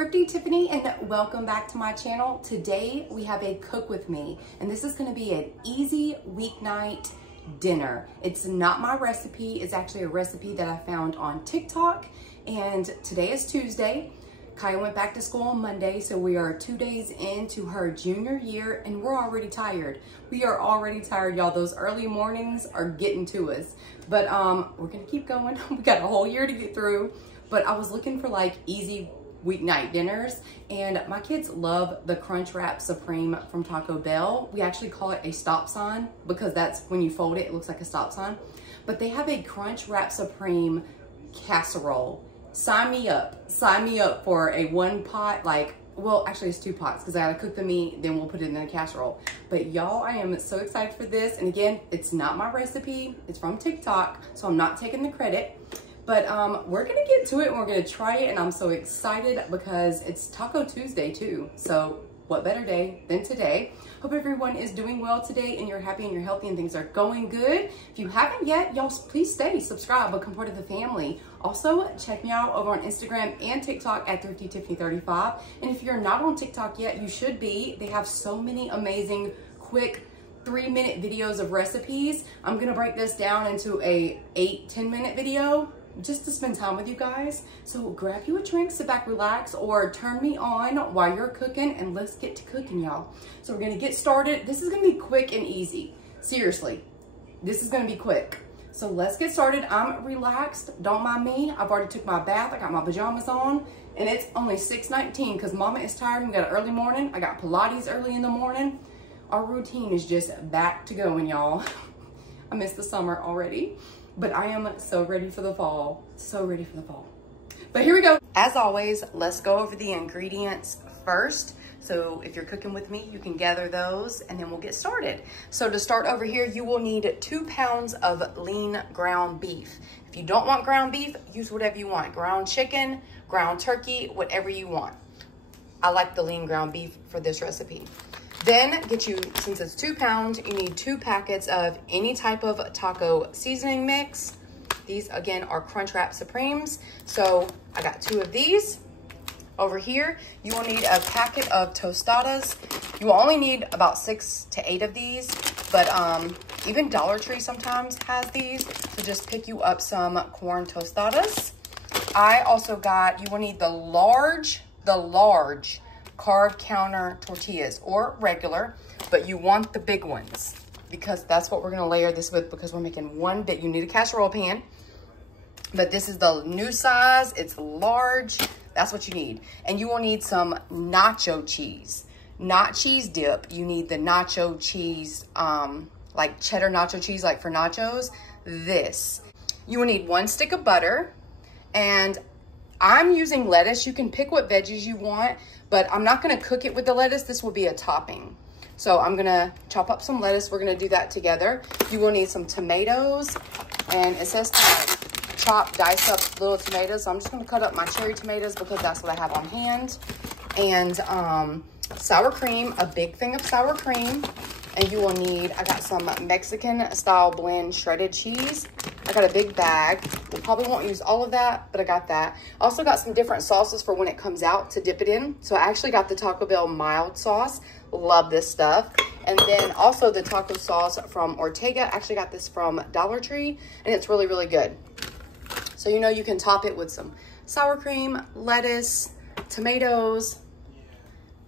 Thrifty Tiffany, and welcome back to my channel. Today we have a cook with me, and this is going to be an easy weeknight dinner. It's not my recipe, it's actually a recipe that I found on TikTok, and today is Tuesday. Kaya went back to school on Monday, so we are 2 days into her junior year, and we're already tired. We are already tired, y'all. Those early mornings are getting to us, but we're gonna keep going. We got a whole year to get through, but I was looking for like easy weeknight dinners, and my kids love the Crunch Wrap Supreme from Taco Bell. We actually call it a stop sign because that's when you fold it, it looks like a stop sign. But they have a Crunch Wrap Supreme casserole. Sign me up for a one pot, like, well, actually it's 2 pots because I gotta cook the meat, then we'll put it in a casserole. But y'all, I am so excited for this. And again, it's not my recipe, it's from TikTok, so I'm not taking the credit. But we're gonna get to it and we're gonna try it, and I'm so excited because it's Taco Tuesday too. So what better day than today? Hope everyone is doing well today and you're happy and you're healthy and things are going good. If you haven't yet, y'all please stay, subscribe, become part of the family. Also, check me out over on Instagram and TikTok at ThriftyTiffany35. And if you're not on TikTok yet, you should be. They have so many amazing, quick, 3-minute videos of recipes. I'm gonna break this down into a 8-10 minute video just to spend time with you guys. So grab you a drink, sit back, relax, or turn me on while you're cooking, and let's get to cooking, y'all. So we're gonna get started. This is gonna be quick and easy. Seriously, this is gonna be quick. So let's get started. I'm relaxed, don't mind me. I've already took my bath, I got my pajamas on, and it's only 6:19 because mama is tired. We got an early morning. I got Pilates early in the morning. Our routine is just back to going, y'all. I miss the summer already. But I am so ready for the fall, so ready for the fall. But here we go. As always, let's go over the ingredients first. So if you're cooking with me, you can gather those and then we'll get started. So to start over here, you will need 2 pounds of lean ground beef. If you don't want ground beef, use whatever you want. Ground chicken, ground turkey, whatever you want. I like the lean ground beef for this recipe. Then get you, since it's 2 pounds, you need 2 packets of any type of taco seasoning mix. These again are Crunch Wrap Supremes. So I got 2 of these. Over here, you will need a packet of tostadas. You will only need about 6 to 8 of these, but even Dollar Tree sometimes has these. So just pick you up some corn tostadas. I also got, you will need the large carb counter tortillas, or regular, but you want the big ones because that's what we're going to layer this with, because we're making one bit. You need a casserole pan, but this is the new size. It's large. That's what you need. And you will need some nacho cheese, not cheese dip. You need the nacho cheese, like cheddar nacho cheese, like for nachos. This. You will need 1 stick of butter, and I'm using lettuce. You can pick what veggies you want, but I'm not gonna cook it with the lettuce. This will be a topping. So I'm gonna chop up some lettuce. We're gonna do that together. You will need some tomatoes, and it says to chop, dice up little tomatoes. So I'm just gonna cut up my cherry tomatoes because that's what I have on hand. And sour cream, a big thing of sour cream. And you will need, I got some Mexican style blend shredded cheese. I got a big bag. We probably won't use all of that, but I got that. I also got some different sauces for when it comes out to dip it in. So I actually got the Taco Bell mild sauce. Love this stuff. And then also the taco sauce from Ortega. I actually got this from Dollar Tree, and it's really, really good. So you know you can top it with some sour cream, lettuce, tomatoes,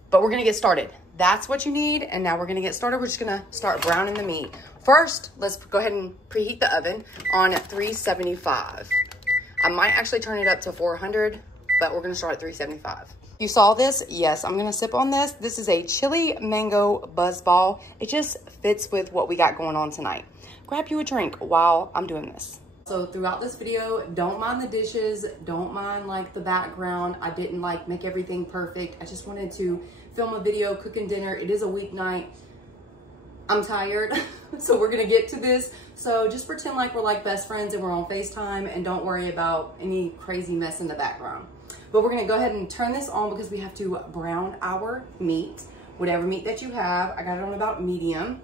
but we're gonna get started. That's what you need, and now we're gonna get started. We're just gonna start browning the meat. First, let's go ahead and preheat the oven on 375. I might actually turn it up to 400, but we're gonna start at 375. You saw this? Yes, I'm gonna sip on this. This is a chili mango buzzball. It just fits with what we got going on tonight. Grab you a drink while I'm doing this. So throughout this video, don't mind the dishes, don't mind like the background. I didn't like make everything perfect. I just wanted to film a video, cooking dinner. It is a weeknight. I'm tired, so we're gonna get to this. So just pretend like we're like best friends and we're on FaceTime, and don't worry about any crazy mess in the background. But we're gonna go ahead and turn this on because we have to brown our meat, whatever meat that you have. I got it on about medium.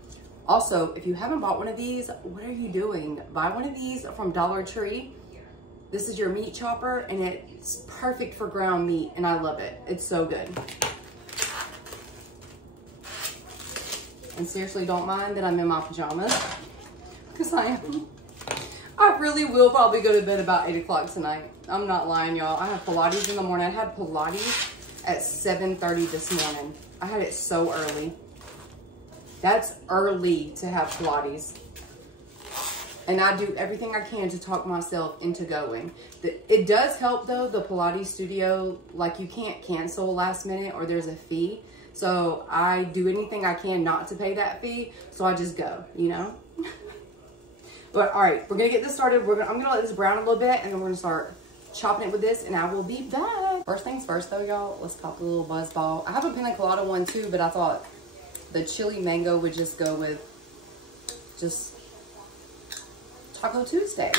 Also, if you haven't bought one of these, what are you doing? Buy one of these from Dollar Tree. This is your meat chopper, and it's perfect for ground meat, and I love it. It's so good. And seriously, don't mind that I'm in my pajamas, because I am. I really will probably go to bed about 8 o'clock tonight. I'm not lying, y'all. I have Pilates in the morning. I had Pilates at 7:30 this morning. I had it so early. That's early to have Pilates. And I do everything I can to talk myself into going. It does help though, the Pilates studio, like you can't cancel last minute or there's a fee. So I do anything I can not to pay that fee. So I just go, you know? But all right, we're gonna get this started. I'm gonna let this brown a little bit, and then we're gonna start chopping it with this, and I will be back. First things first though, y'all, let's pop a little buzz ball. I have a pina colada one too, but I thought the chili mango would just go with just Taco Tuesday.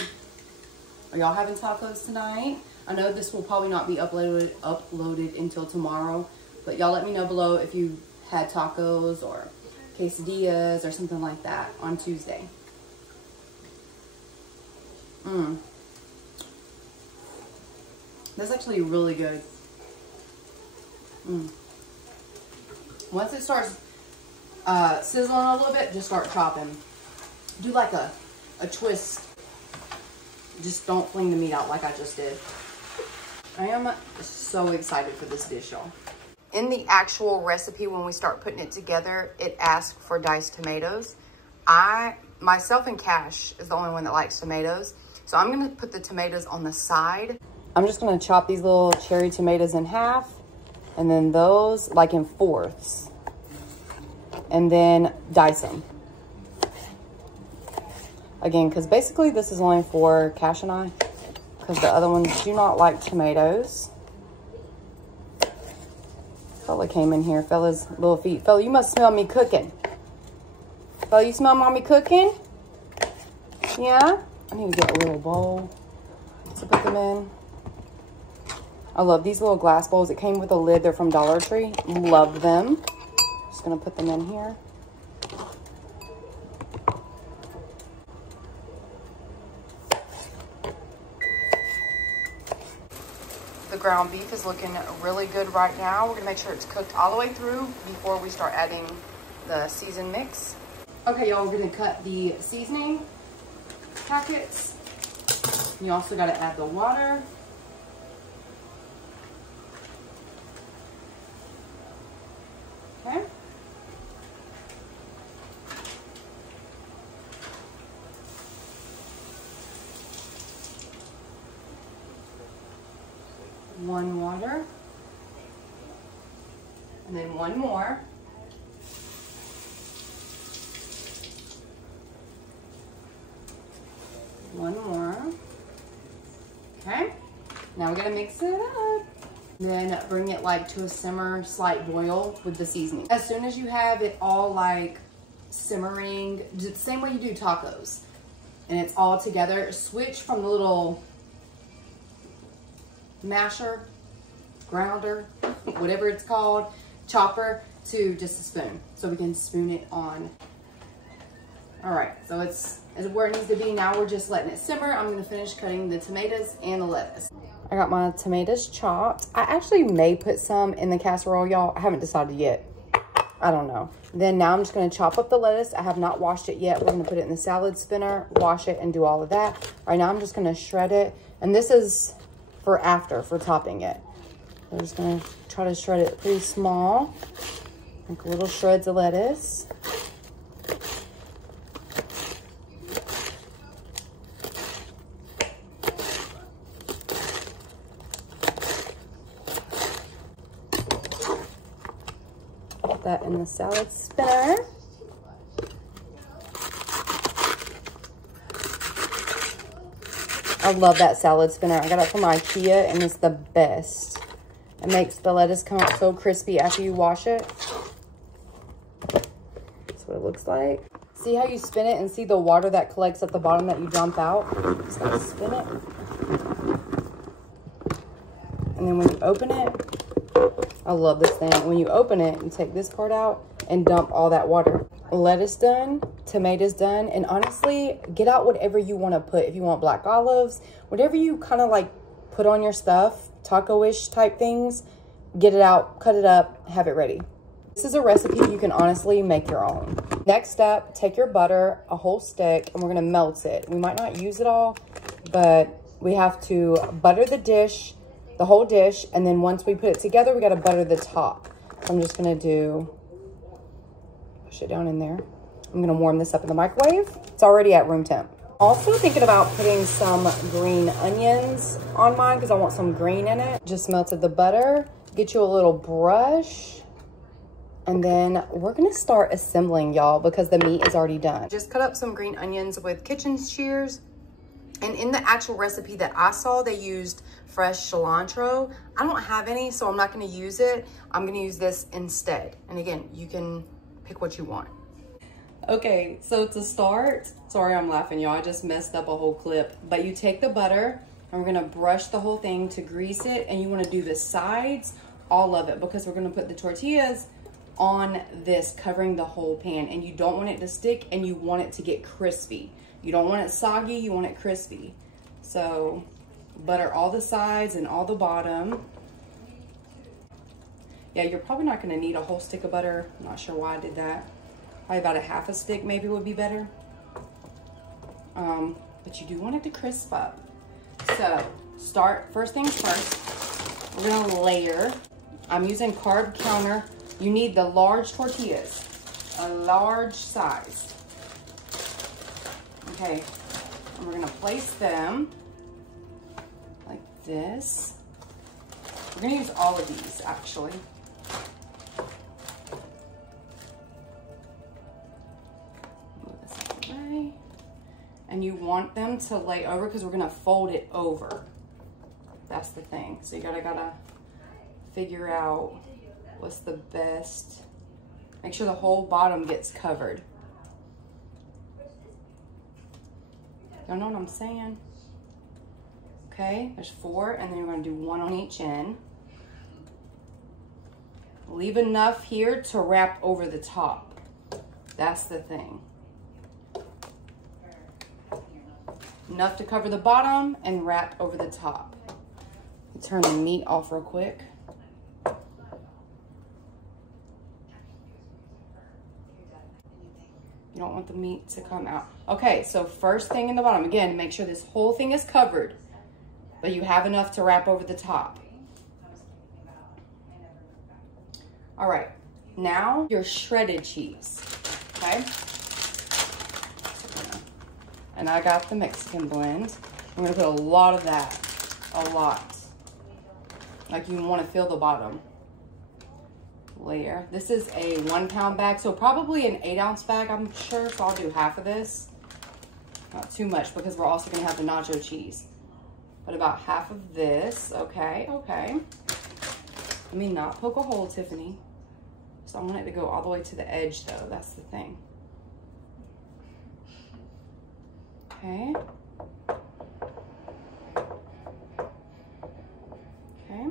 Are y'all having tacos tonight? I know this will probably not be uploaded until tomorrow, but y'all let me know below if you had tacos or quesadillas or something like that on Tuesday. That's actually really good. Once it starts sizzling a little bit, just start chopping. Do like a twist. Just don't fling the meat out like I just did. I am so excited for this dish, y'all. In the actual recipe, when we start putting it together, it asks for diced tomatoes. Myself and Cash is the only one that likes tomatoes. So I'm gonna put the tomatoes on the side. I'm just gonna chop these little cherry tomatoes in half, and then those like in fourths, and then dice them. Again, because basically this is only for Cash and I, because the other ones do not like tomatoes. Fella came in here, fella's little feet. Fella, you must smell me cooking. Fella, you smell mommy cooking? Yeah? I need to get a little bowl to put them in. I love these little glass bowls. It came with a lid. They're from Dollar Tree. Love them. Just gonna put them in here. The ground beef is looking really good right now. We're gonna make sure it's cooked all the way through before we start adding the season mix. Okay, y'all, we're gonna cut the seasoning packets. You also got to add the water. Okay. One water. And then one more. One more. Okay, now we gotta mix it up. Then bring it like to a simmer, slight boil with the seasoning. As soon as you have it all like simmering, the same way you do tacos, and it's all together, switch from the little masher, grounder, whatever it's called, chopper, to just a spoon, so we can spoon it on. All right, so it's where it needs to be. Now we're just letting it simmer. I'm gonna finish cutting the tomatoes and the lettuce. I got my tomatoes chopped. I actually may put some in the casserole, y'all. I haven't decided yet. I don't know. Then now I'm just gonna chop up the lettuce. I have not washed it yet. We're gonna put it in the salad spinner, wash it, and do all of that. Right now I'm just gonna shred it. And this is for after, for topping it. I'm just gonna try to shred it pretty small, like little shreds of lettuce. Put that in the salad spinner. I love that salad spinner. I got it from IKEA and it's the best. It makes the lettuce come out so crispy after you wash it. That's what it looks like. See how you spin it and see the water that collects at the bottom that you dump out? Just gotta spin it. And then when you open it, I love this thing. When you open it, you take this part out and dump all that water. lettuce done, tomatoes done, and honestly, get out whatever you want to put. If you want black olives, whatever you kind of like put on your stuff, taco-ish type things, get it out, cut it up, have it ready. This is a recipe you can honestly make your own. Next step, take your butter, a whole stick, and we're gonna melt it. We might not use it all, but we have to butter the dish, the whole dish, and then once we put it together, we gotta butter the top. So I'm just gonna push it down in there. I'm gonna warm this up in the microwave. It's already at room temp. Also thinking about putting some green onions on mine because I want some green in it. Just melted the butter. Get you a little brush. And then we're gonna start assembling, y'all, because the meat is already done. Just cut up some green onions with kitchen shears. And in the actual recipe that I saw, they used fresh cilantro. I don't have any, so I'm not gonna use it. I'm gonna use this instead. And again, you can pick what you want. Okay, so to start, sorry I'm laughing, y'all, I just messed up a whole clip. But you take the butter, and we're gonna brush the whole thing to grease it, and you wanna do the sides, all of it, because we're gonna put the tortillas on this, covering the whole pan, and you don't want it to stick, and you want it to get crispy. You don't want it soggy, you want it crispy. So butter all the sides and all the bottom. Yeah, you're probably not gonna need a whole stick of butter. I'm not sure why I did that. Probably about a half a stick maybe would be better. But you do want it to crisp up. So first things first, we're gonna layer. I'm using carb counter. You need the large tortillas, a large size. Okay, and we're gonna place them like this. We're gonna use all of these actually. Move this out of the way. And you want them to lay over because we're gonna fold it over. That's the thing. So you gotta figure out what's the best. Make sure the whole bottom gets covered. Y'all know what I'm saying? Okay, there's 4, and then you're gonna do 1 on each end. Leave enough here to wrap over the top. That's the thing. Enough to cover the bottom and wrap over the top. Turn the meat off real quick. You don't want the meat to come out. Okay, so first thing in the bottom, again, make sure this whole thing is covered, but you have enough to wrap over the top. All right, now your shredded cheese, okay? And I got the Mexican blend. I'm gonna put a lot of that, a lot. Like you wanna fill the bottom layer. This is a 1 pound bag, so probably an 8 ounce bag, I'm sure. So I'll do half of this. Not too much because we're also gonna have the nacho cheese. But about half of this, okay, okay. Let me not poke a hole, Tiffany. So I want it to go all the way to the edge though, that's the thing. Okay. Okay.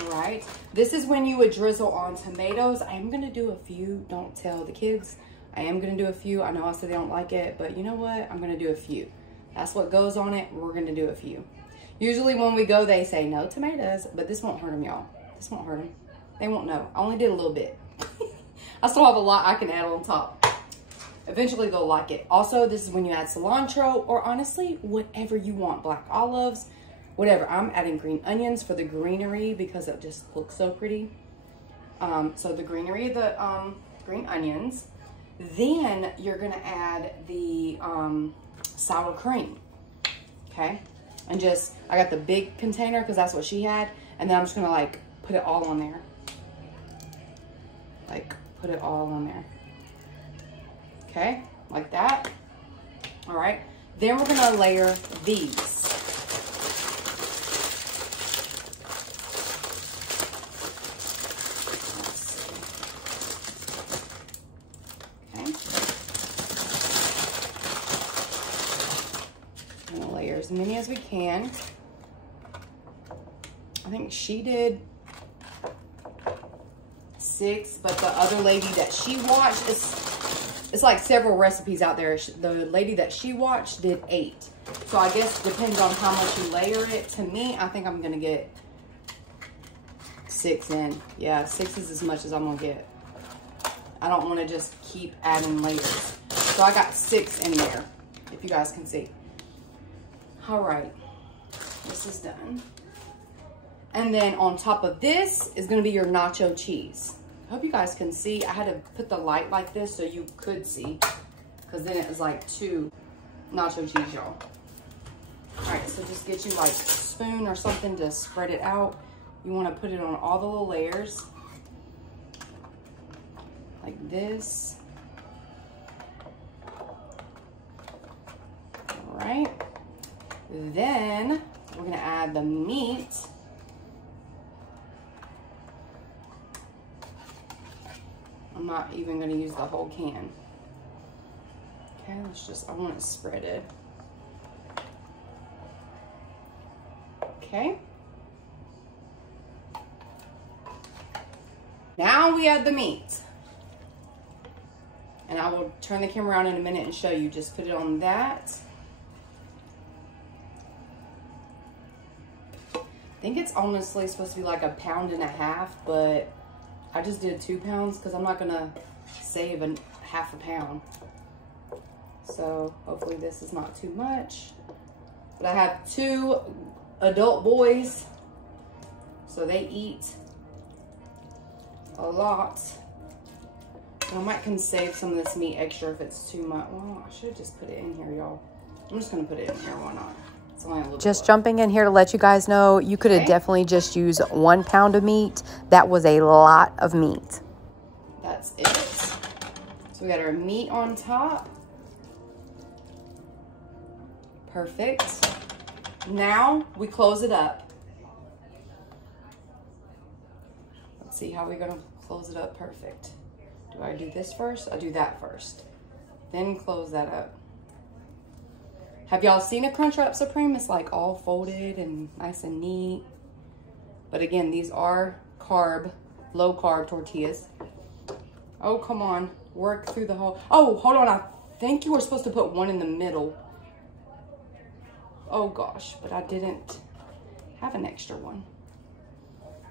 All right, this is when you would drizzle on tomatoes. I am gonna do a few, don't tell the kids. I am gonna do a few. I know I said they don't like it, but you know what? I'm gonna do a few. That's what goes on it, we're gonna do a few. Usually when we go, they say no tomatoes, but this won't hurt them, y'all. This won't hurt them. They won't know. I only did a little bit. I still have a lot I can add on top. Eventually they'll like it. Also, this is when you add cilantro, or honestly, whatever you want. Black olives, whatever. I'm adding green onions for the greenery because it just looks so pretty. So the greenery, the green onions. Then you're gonna add the sour cream, okay? And just, I got the big container because that's what she had. And then I'm just gonna like put it all on there. Like put it all on there. Okay, like that. All right, then we're gonna layer these. As many as we can. I think she did 6, but the other lady that she watched, it's like several recipes out there. The lady that she watched did 8. So I guess it depends on how much you layer it. To me, I think I'm gonna get 6 in. Yeah, 6 is as much as I'm gonna get. I don't wanna just keep adding layers. So I got 6 in there, if you guys can see. All right, this is done. And then on top of this is gonna be your nacho cheese. I hope you guys can see. I had to put the light like this so you could see, because then it was like 2 nacho cheese, y'all. All right, so just get you like a spoon or something to spread it out. You wanna put it on all the little layers, like this. All right, then we're gonna add the meat. I'm not even gonna use the whole can. Okay, I want it spreaded. Okay. Now we add the meat. And I will turn the camera around in a minute and show you. Just put it on that. I think it's honestly supposed to be like 1.5 pounds, but I just did 2 pounds because I'm not gonna save half a pound. So hopefully this is not too much. But I have 2 adult boys, so they eat a lot. I might can save some of this meat extra if it's too much. Well, I should just put it in here, y'all. I'm just gonna put it in here, why not? It's only a little just jumping in here to let you guys know, you could have definitely just used 1 pound of meat. That was a lot of meat. That's it. So we got our meat on top. Perfect. Now we close it up. Let's see how we're gonna close it up. Perfect. Do I do this first? I do that first. Then close that up. Have y'all seen a Crunchwrap Supreme? It's like all folded and nice and neat. But again, these are low carb tortillas. Oh, come on. Work through the whole. Oh, hold on. I think you were supposed to put one in the middle. Oh gosh, but I didn't have an extra one.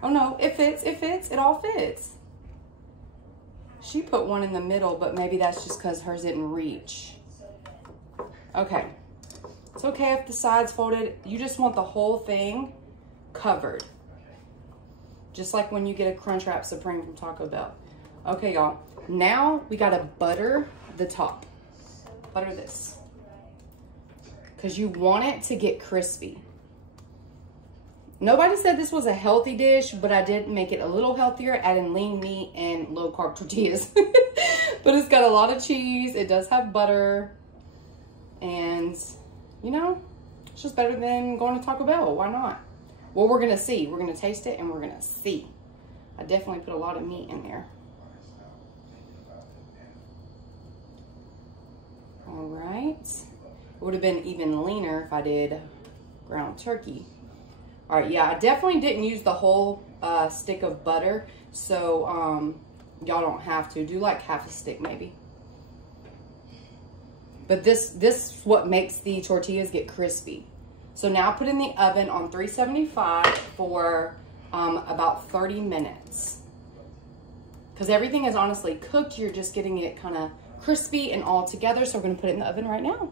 Oh no, it fits, it all fits. She put one in the middle, but maybe that's just because hers didn't reach. Okay, it's okay if the sides folded. You just want the whole thing covered. Just like when you get a Crunchwrap Supreme from Taco Bell. Okay, y'all, now we gotta butter the top. Butter this. Because you want it to get crispy. Nobody said this was a healthy dish, but I did make it a little healthier, adding lean meat and low carb tortillas. But it's got a lot of cheese. It does have butter. And, you know, it's just better than going to Taco Bell. Why not? Well, we're going to see. We're going to taste it and we're going to see. I definitely put a lot of meat in there. All right. It would have been even leaner if I did ground turkey. All right, yeah, I definitely didn't use the whole stick of butter, so y'all don't have to. Do like half a stick maybe. But this is what makes the tortillas get crispy. So now put in the oven on 375 for about 30 minutes. Because everything is honestly cooked, you're just getting it kind of crispy and all together. So we're gonna put it in the oven right now.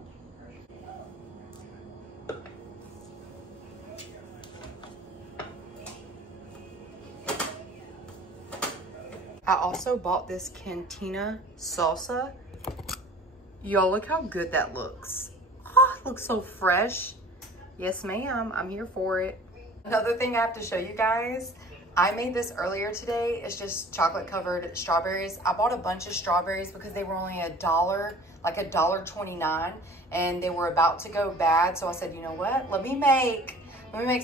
I also bought this Cantina salsa. Y'all, look how good that looks. Oh, it looks so fresh. Yes, ma'am, I'm here for it. Another thing I have to show you guys, I made this earlier today. It's just chocolate covered strawberries. I bought a bunch of strawberries because they were only $1, like $1.29, and they were about to go bad. So I said, you know what? Let me make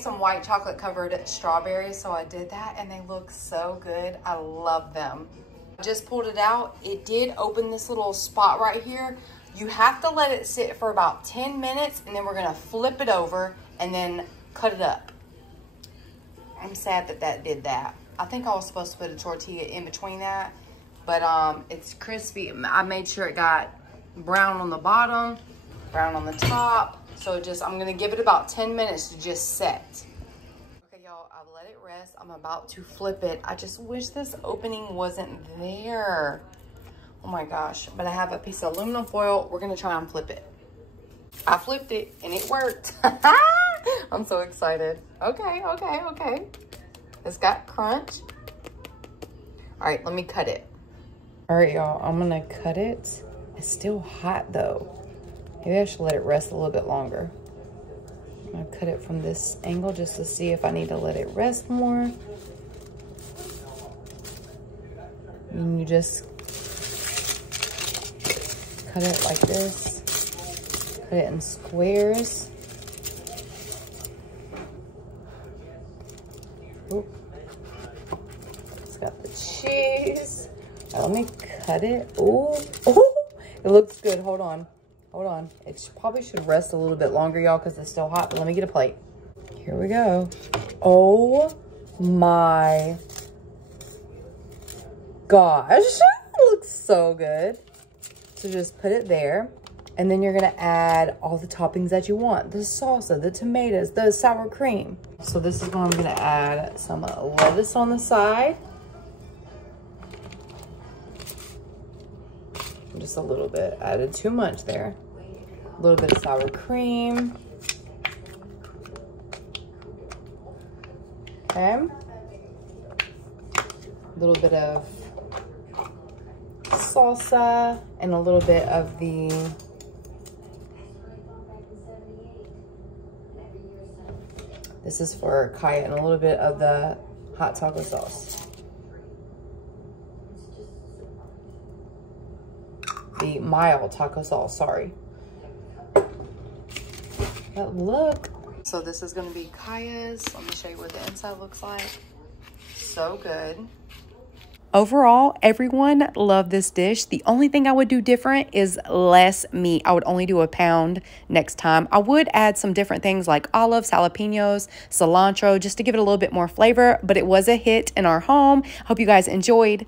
some white chocolate covered strawberries. So I did that and they look so good. I love them. I just pulled it out. It did open this little spot right here. You have to let it sit for about 10 minutes and then we're gonna flip it over and then cut it up. I'm sad that that did that. I think I was supposed to put a tortilla in between that, but it's crispy. I made sure it got brown on the bottom, brown on the top. So I'm gonna give it about 10 minutes to just set. Okay, y'all, I've let it rest. I'm about to flip it. I just wish this opening wasn't there. Oh my gosh, but I have a piece of aluminum foil. We're gonna try and flip it. I flipped it and it worked. I'm so excited. Okay. It's got crunch. All right, let me cut it. All right, y'all, I'm gonna cut it. It's still hot though. Maybe I should let it rest a little bit longer. I'm gonna cut it from this angle just to see if I need to let it rest more. And you just cut it like this. Cut it in squares. Oop. It's got the cheese. Now, let me cut it. Ooh. Ooh. It looks good. Hold on. It probably should rest a little bit longer, y'all, because it's still hot. But let me get a plate. Here we go. Oh my gosh. It looks so good. So just put it there. And then you're going to add all the toppings that you want. The salsa, the tomatoes, the sour cream. So this is when I'm going to add some lettuce on the side. Just a little bit. Added too much there. A little bit of sour cream. Okay. A little bit of salsa and a little bit of the this is for Kaya, and a little bit of the hot taco sauce. The mild taco sauce, sorry. But look. So this is gonna be Kaya's. Let me show you what the inside looks like. So good. Overall, everyone loved this dish. The only thing I would do different is less meat. I would only do a pound next time. I would add some different things like olives, jalapenos, cilantro, just to give it a little bit more flavor, but it was a hit in our home. Hope you guys enjoyed.